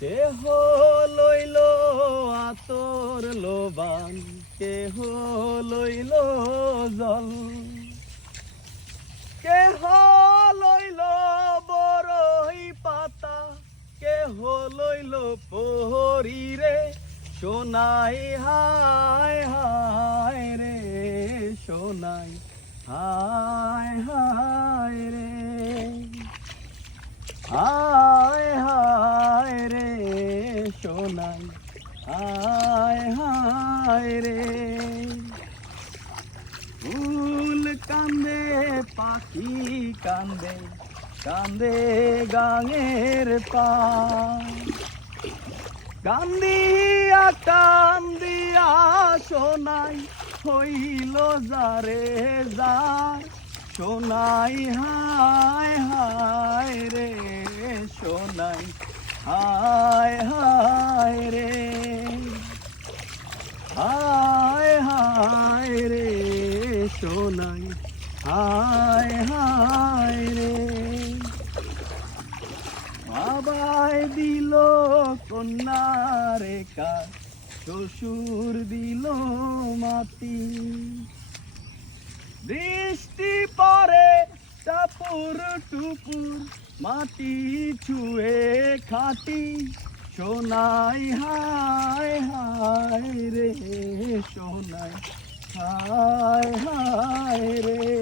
কেহ লইল আতর লোবান, কেহ লইল জল, কেহ লইল বরই পাতা, কেহ লইল পহরি রে সোনাই হায় হায় রে সোনাই হায় হায় রে হায় হায় রে সোনাই হায় হায় রে। ফুল কান্দে পাখি কান্দে, কান্দে গাঙের পা, কান্দিয়া কান্দিয়া সোনাই হইল যারে যার, সোনাই হায় হায় রে সোনাই হায় হায় রে হায় হায় রে সোনাই হায় হায় রে। বাবাই দিল কন্যা রেখা, শ্বশুর দিল মাটি, বৃষ্টি পরে টাপুর টুপুর মাটি ছুঁয়ে খাটি, সোনাই হায় হায় রে সোনাই হায় হায় রে।